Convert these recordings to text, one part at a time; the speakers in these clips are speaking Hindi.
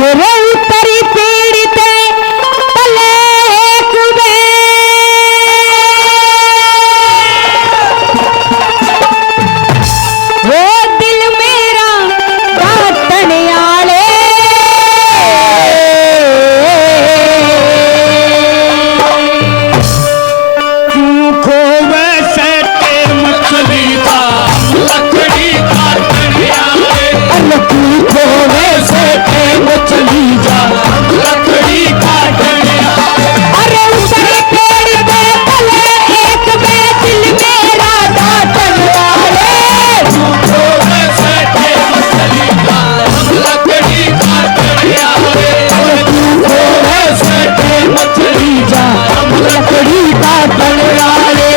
घेरे उतरी पेड़ ते तले कुबे वो दिल मेरा काटने आले क्यों खोवे सटे मछली का लकड़ी काटने आले क्यों खोवे सटे मछली जा लकड़ी काटने आले अरे ऊपर पेड़ पे तले एक बे दिल मेरा काटने आले खोवे सटे मछली का लकड़ी काटने आले खोवे सटे मछली जा लकड़ी काटने आले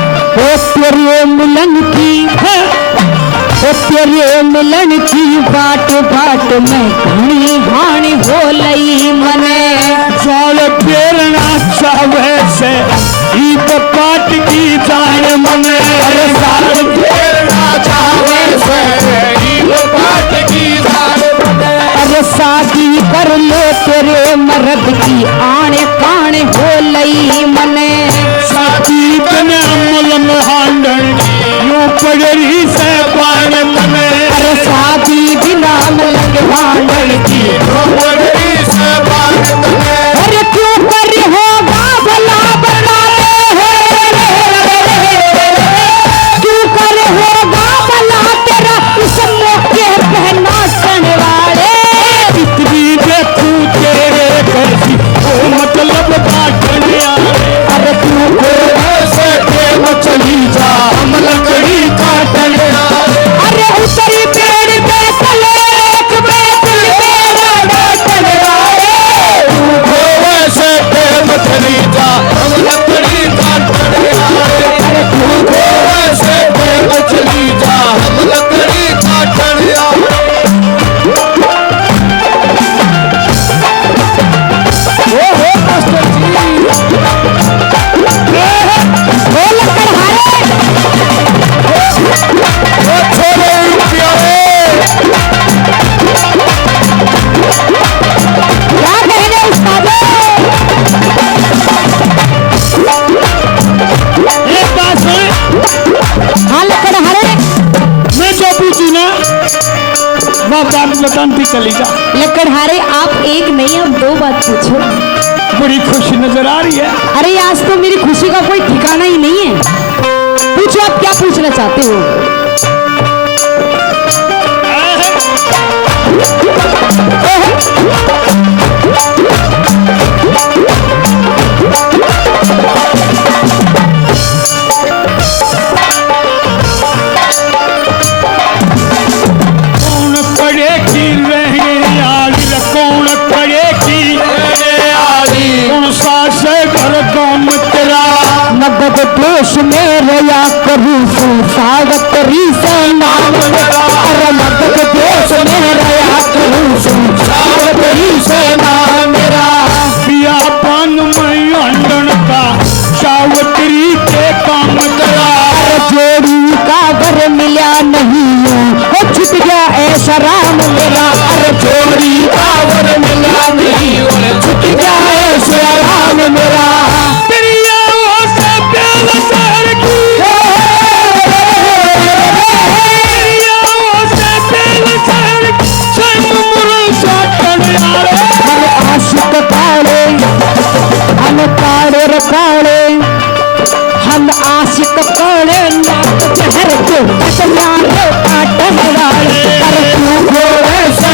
तेरे मिलन की तेरे मिलन की बाट बाट में घनी हानि हो लई मने साल पेरना चावे से ईद पाट की जान मने अरे साल पेरना चावे से ईद पाट की जान मने अरे शादी कर ले तेरे मर्द की आने काने हो लई मने साथी तने अमल महांडन यूं पगड़ी से पान मने अरे शादी बिना मलंग भांडन की पगड़ी से पान मने अरे क्यों कर होगा भला बनाते हैं क्यों कर होगा भला तेरा इस मौके पहना करने वाले इतनी देखूं तेरे कैसी वो मतलब काटने आले अरे क्यों ऐसे मछली जा हम लकड़ी काटने आले अरे उतरी पेड़ पे तले एक बे दिल मेरा काटने वाले ऐसे मछली जा हम लकड़ी काटने आले अरे क्यों ऐसे मछली जा हम लकड़ी काटने आले हो मास्टर जी वो लकड़हारे छोड़ो प्यारे क्या कहने उस्तादो एक बात सुन हाँ लकड़हारे मैं जो पूछी ना वह बात बताती चली जा लकड़हारे आप एक नहीं अब दो बात पूछो बड़ी खुशी नजर आ रही है अरे आज तो मेरी खुशी का कोई ठिकाना ही नहीं है पूछो आप क्या पूछना चाहते हो कौन पड़े की रहने आली कौन पड़े की रहने आली कौन सा से घर गाँव तेरा नगद देश में रया करूँ सागतरी से नाम मेरा अरे नगद देश में रया करूँ सागतरी से नाम मेरा पिया पान में अंडन का सावत्री के काम तेरा जोड़ी का घर मिला नहीं वो छुट गया ऐसा राम मेरा अरे जोड़ी का घर मिला नहीं वो छुट गया ऐसा राम मेरा तेरी आवाज़ से प्यार शहर की तेरी आवाज़ से प्यार शहर की संग मुरसा करने आले हम आशिक काले हम काले रे काले हम आशिक काले नाक जहर के कटना लो काटने वाले अरे तू घोड़े से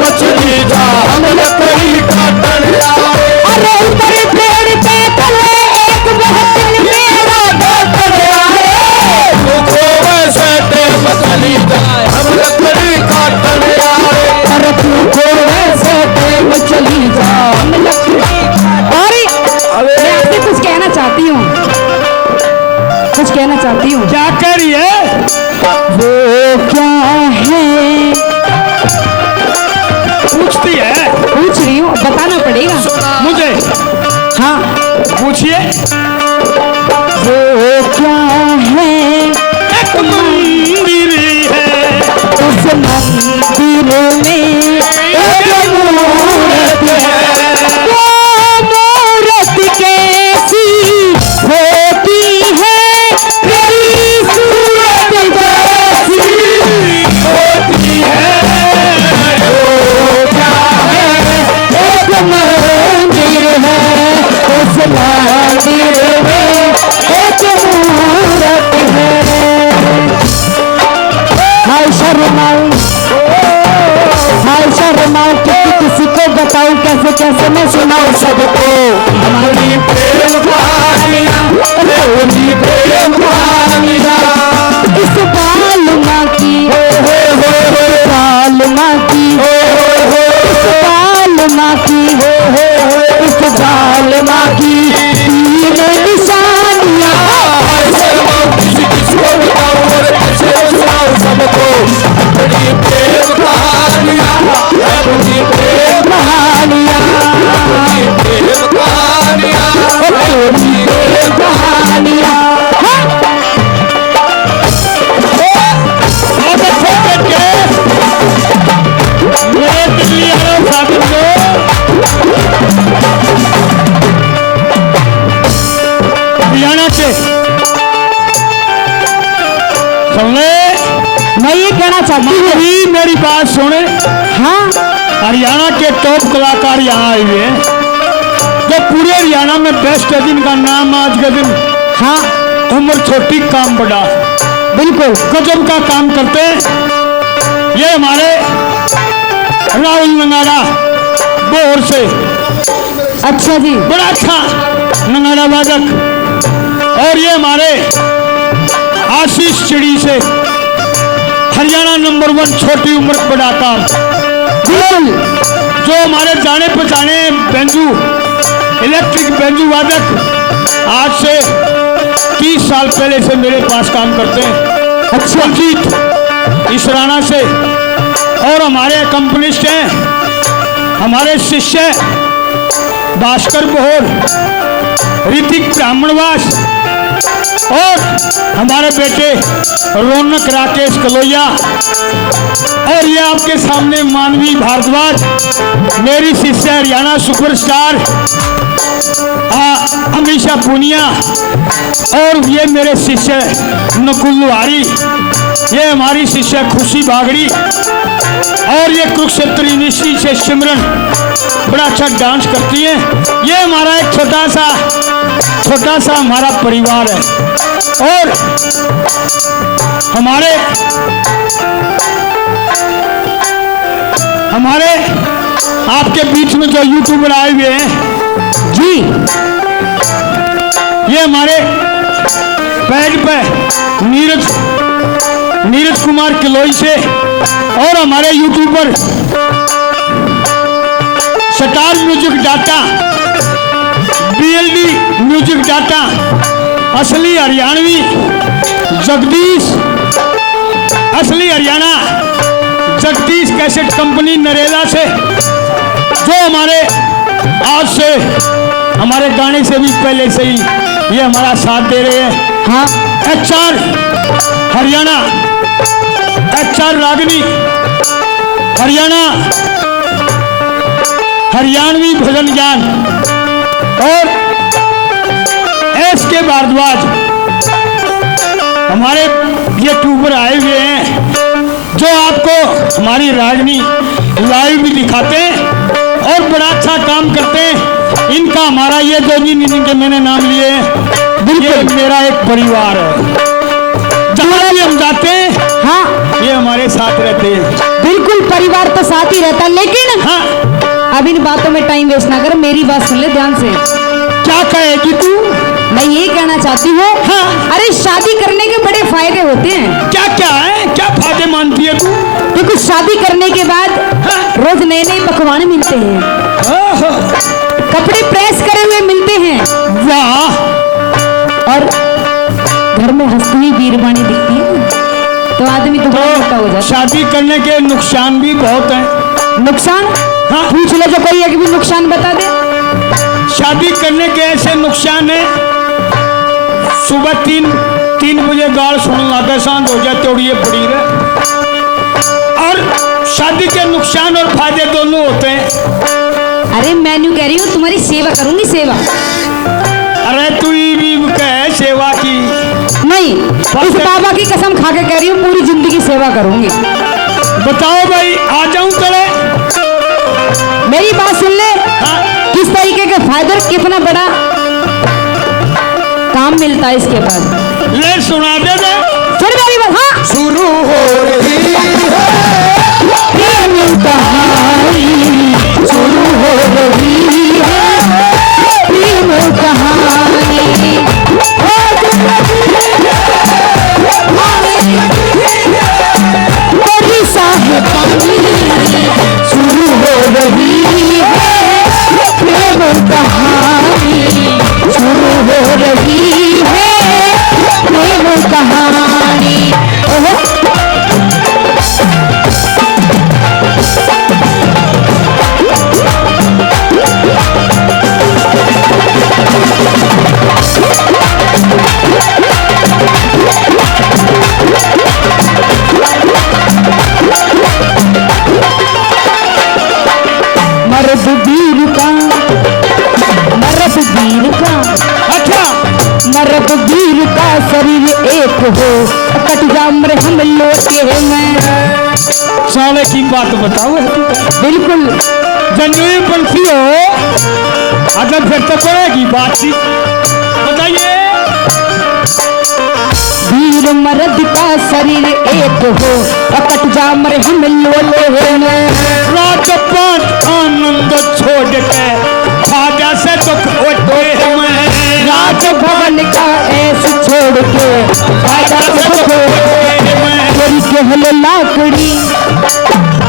मछली जा हम लकड़ी काटने आले अरे ऊपर पेड़ पे तले एक बहन मेरा काटने वाले वैसे मछली जा हम लकड़ी काटने आले अरे तू घोड़े से चली जा और मैं आपसे कुछ कहना चाहती हूँ कुछ कहना चाहती हूँ। क्या कह रही है? वो क्या है? पूछती है? पूछ रही हूँ, बताना पड़ेगा मुझे। हाँ पूछिए। वो क्या है? एक मंदिर है, उस मंदिर में एक मूर्त है। वो मूर्त कैसी होती है? मेरी सूरत जैसी होती है। वो क्या है? एक मंदिर है, उस मंदिर में एक मूर्त है। हाय शर्माऊं, हाय शर्माऊं, किसी को बताऊं, कैसे कैसे मैं सुनाऊं सबको हमारी प्रेम कहानियां, हमारी प्रेम कहानियां। इस बालुमा की, बालुमा की, इस बालुमा की, इस बालुमा की तीन निशानियां। किसको बताऊं और कैसे सुनाऊं सबको अपनी प्रेम कहानियां, अपनी प्रेम कहानियां, अपनी प्रेम कहानियां, अपनी प्रेम कहानियां। बहुत अच्छे करके मेरे दिल्ली वालों साथी को हरियाणा के सुने। मैं ये कहना चाहती हूँ, भी मेरी बात सुने। हाँ हरियाणा के टॉप कलाकार यहाँ आए हुए हैं, जो पूरे हरियाणा में बेस्ट है, जिनका नाम आज के दिन, हाँ उम्र छोटी काम बड़ा, बिल्कुल गजब का काम करते हैं। ये हमारे राहुल नंगाड़ा बोर से, अच्छा जी, बड़ा अच्छा नंगाड़ा वादक। और ये हमारे आशीष चिड़ी से, हरियाणा नंबर 1 छोटी उम्र बड़ा काम। बिल्कुल जो हमारे जाने पहचाने बेंजू, इलेक्ट्रिक बेंजू वादक, आज से 30 साल पहले से मेरे पास काम करते हैं। अच्छा जीत इसराना से। और हमारे कंपनिस्ट हैं, हमारे शिष्य भास्कर बोहर, ऋतिक ब्राह्मणवास, और हमारे बेटे रौनक राकेश कलोया, और ये आपके सामने मानवी भारद्वाज, मेरी शिष्य हरियाणा सुपरस्टार अमीशा पुनिया, और ये मेरे शिष्य नकुल लुहारी, ये हमारी शिष्य खुशी बागड़ी, और ये कुरुक्षेत्र यूनिवर्सिटी से सिमरन, बड़ा अच्छा डांस करती है। ये हमारा एक छोटा सा हमारा परिवार है। और हमारे आपके बीच में जो यूट्यूबर आए हुए हैं जी, ये हमारे पैड पे नीरज कुमार किलोई से, और हमारे YouTuber star music data, BLD music data, असली हरियाणवी जगदीश, असली हरियाणा जगदीश कैसेट कंपनी नरेला से, जो हमारे आज से हमारे गाने से भी पहले से ही ये हमारा साथ दे रहे हैं। हाँ HR हरियाणा, HR रागनी हरियाणा, हरियाणवी भजन ज्ञान, और SK भारद्वाज, हमारे ये ट्यूबर आए हुए हैं, जो आपको हमारी रागनी लाइव भी दिखाते हैं और बड़ा अच्छा काम करते हैं। इनका हमारा ये जो जिनके मैंने नाम लिए हैं, बिल्कुल मेरा एक परिवार है। जहाँ भी हम जाते हैं, हाँ ये हमारे साथ रहते हैं। बिल्कुल, परिवार तो साथ ही रहता, लेकिन हाँ, अब इन बातों में टाइम वेस्ट ना कर, मेरी बात सुन ले ध्यान से। क्या कहेगी तू? मैं ये कहना चाहती हूँ, हाँ। अरे शादी करने के बड़े फायदे होते हैं। क्या क्या है, क्या फायदे मानती है तू? देखो, शादी करने के बाद हाँ। रोज नए नए पकवान मिलते हैं, ओहो, कपड़े प्रेस करे हुए मिलते हैं, वाह, और घर में हंसती हुई वीरवाणी दिखती है तो आदमी तो बहुत मोटा हो जाता शादी करने के नुकसान भी बहुत हैं। है। नुकसान? हाँ। पूछ ले जो कोई एक भी नुकसान बता दे। शादी करने के ऐसे नुकसान है, सुबह 3 बजे गाल सुन लाते सांझ हो जाए तोड़िए पड़ी रहे। और शादी के नुकसान और फायदे दोनों होते हैं। अरे मैं न्यू कह रही हूँ तुम्हारी सेवा करूंगी, सेवा। अरे तू भी कह सेवा की नहीं, इस बाबा की कसम खा के कह रही हूँ पूरी जिंदगी सेवा करूंगी। बताओ भाई, आ जाऊं तेरे? मेरी बात सुन ले। हाँ? किस तरीके के फायदे और कितना बड़ा काम मिलता है इसके बाद। ले सुना दे दे। फिर मेरी बात। हाँ, शुरू हो रही है प्रेम कहानी, शुरू हो रही है प्रेम कहानी। बड़ी साहिबानी, शुरू हो रही है प्रेम कहानी, शुरू हो रही है प्रेम कहानी। ओहो, मर्द वीर का, मर्द वीर का, अच्छा मर्द वीर का शरीर एक हो, कट जा मरे हम लोटे में। साले की बात बताओ। बिल्कुल जनवी पंथी हो। अच्छा फिर तो करेगी बातचीत, बताइए। वीर मर्द का शरीर एक हो, कट जा मरे हम लोटे में। रात 5 आनंद छोड़ के खाजा से दुख उठे में। राजभवन का ऐस छोड़ के फायदा तेरी गहल लाकड़ी,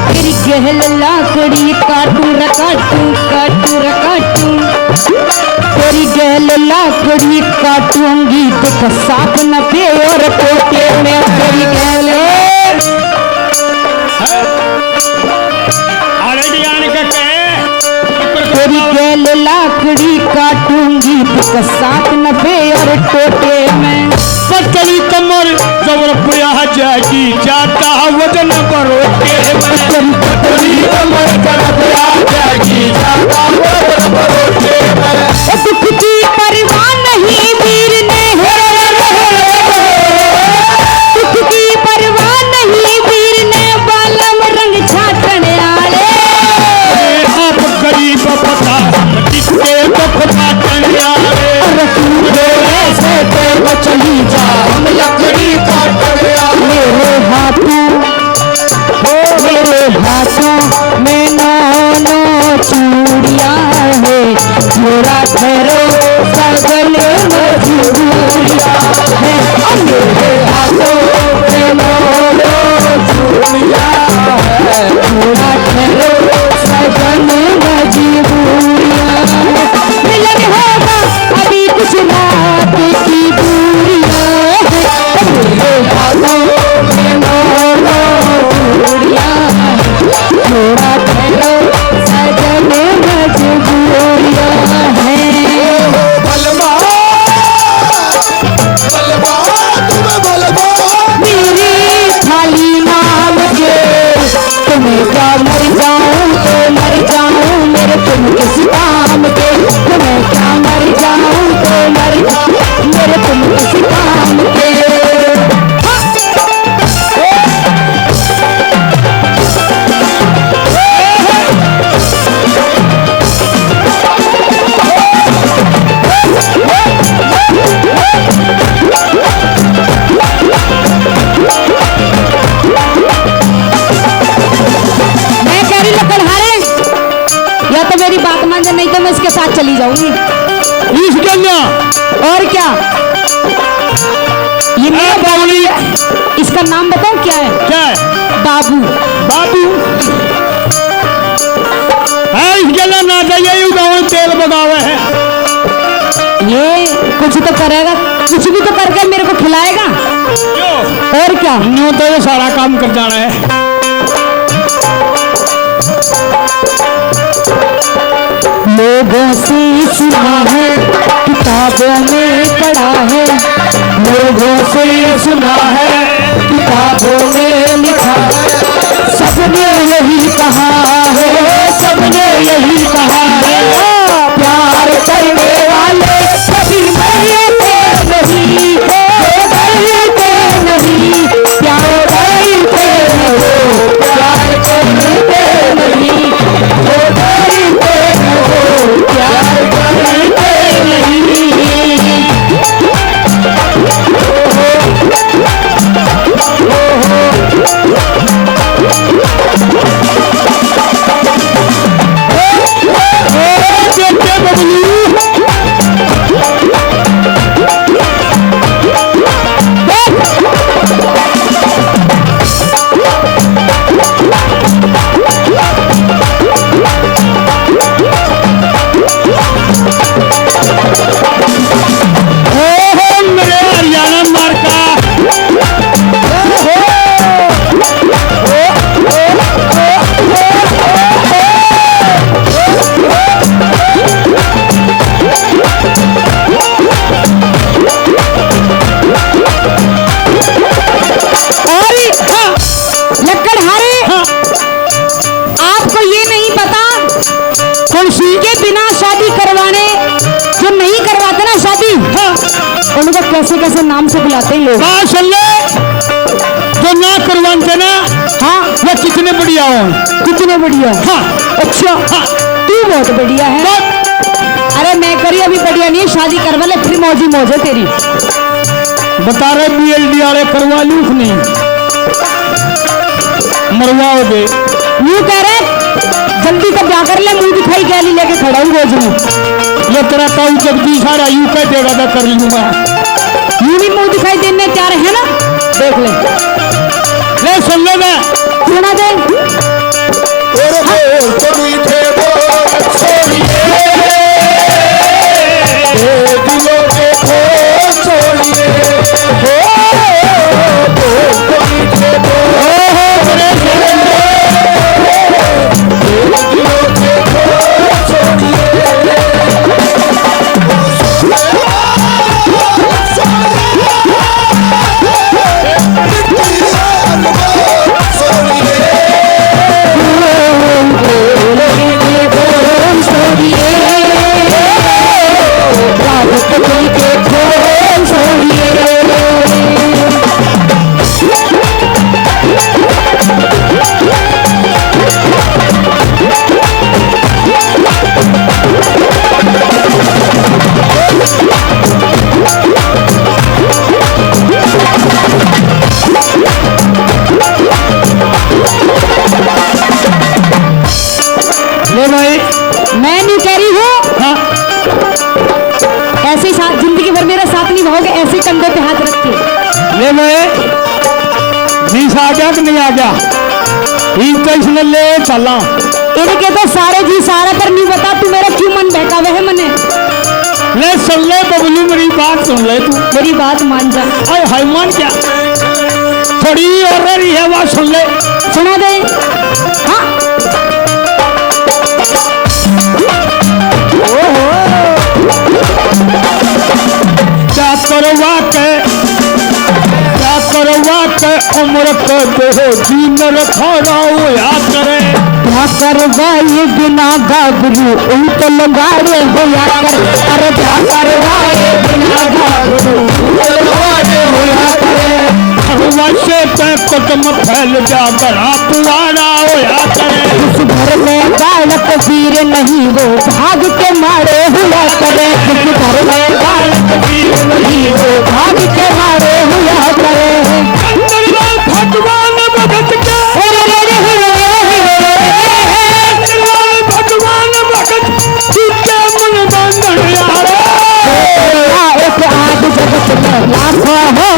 तेरी गहल लाकड़ी काटू रकाटू, काटू रकाटू, तेरी गहल लाकड़ी काटूंगी देख साप न पे और पोते में। तेरी गहल अरे जान के तेरी गहल लाकड़ी काटूंगी देख साप न पे और टोटे में। पतली कमर जबर पुया जागी जाता वजन बरोटे में। पतली कमर जबर पुया जागी जाता वजन बरोटे में। दुख की परवाह नहीं वीर ने, दुख की परवाह नहीं वीर ने, बालम रंग छाटने आले। आप गरीब पता जिसके दुख बाटने आए। ऐसे तो चली जा हम लकड़ी काटने आले। मेरे हाथों में नौ चूड़ियां है, थोड़ा ठहरो सगले मजबूरियां है। मेरे हाथों में नौ चूड़ियां है, थोड़ा ठहरो सगले मजबूरियां है। मिलन होगा अभी कुछ रात की दूरियां है। मेरे हाथों में नौ चूड़ियां है, थोड़ा ठहरो सगले मजबूरियां है। बलवा बलवा तुम्हें बलवा मेरी थाली नाम के तुम्हें क्या मर जाऊं तो मर जाऊं मेरे तुम किस काम के। तुम्हें क्या मर जाऊं तो मर जाऊं मेरे तुम किस काम के। मैं कह रही लकड़हारे, या तो मेरी बात मान जा, नहीं तो मैं इसके साथ चली जाऊंगी। इस गंगा और क्या, ये मेरा बाबू, इसका नाम बताऊं क्या है? क्या है? बाबू। बाबू है। इस गला ना जाइए गाँव तेल बगावे है। ये कुछ तो करेगा, कुछ भी तो करके मेरे को खिलाएगा। न्यू तो ये सारा काम कर जाना है। लोगों से सुना है, किताबों में पढ़ा है, लोगों से सुना है, किताबों में लिखा है, सबने यही कहा है, सबने यही कहा है, प्यार करने वाले कभी मरते नहीं, डरते नहीं, प्यार करते रहो, प्यार करते नहीं, डरते रहो, प्यार करते नहीं। उनको कैसे कैसे नाम से बुलाते हैं लोग। जो ना करवाते ना, हाँ वो कितने बढ़िया हो, कितने बढ़िया। हाँ अच्छा हाँ, तू बहुत बढ़िया है। अरे मैं करी अभी बढ़िया नहीं, शादी करवा ले फिर मौजी मौज है तेरी। बता रहे BLD वाले करवा लूं नहीं, मरवाओगे। यूं कह रहे जल्दी तब जा कर ले, मुंह दिखाई गैली लेके खड़ा हूँ रोज में। ये तेरा ताऊ जगदीश सारा यूं कह देगा तो कर लूंगा। यूं भी मुंह दिखाई देने तैयार है ना, देख ले। ले सुन ले, मैं सुना दे। मैं नहीं कह रही हूँ, हाँ। ऐसे साथ जिंदगी भर मेरा साथ नहीं भाओगे, ऐसे कंधे पे हाथ रख के। ले भाई, जीस आ गया कि नहीं आ गया? तो इसने ले चला। इनके तो सारे जी सारा पर नहीं बता, तू मेरा क्यों मन बहकावे है मने। ले सुन ले बबलू, मेरी बात सुन ले, तू मेरी बात मान जा। अरे हाय मान क्या, थोड़ी और रही है बात, सुन ले। सुना दे। हाँ उम्र को दो दीन रखा रहो याद करे, क्या करवाए बिना गाबरू उल्ट लगाड़े होया कर। अरे क्या करवाए बिना गाबरू उल्ट लगाड़े होया करे। वैसे पे कुटुम फैल जा बड़ा पुआरा होया करे। उस घर में बालक वीर नहीं वो भाग के मारे हुआ करे। उस घर में बालक वीर नहीं वो भाग के मारे हुआ करे। भगवान भगत के भगवान भगत तुझे मन बंधन यार। एक आग जगत में लाखों हो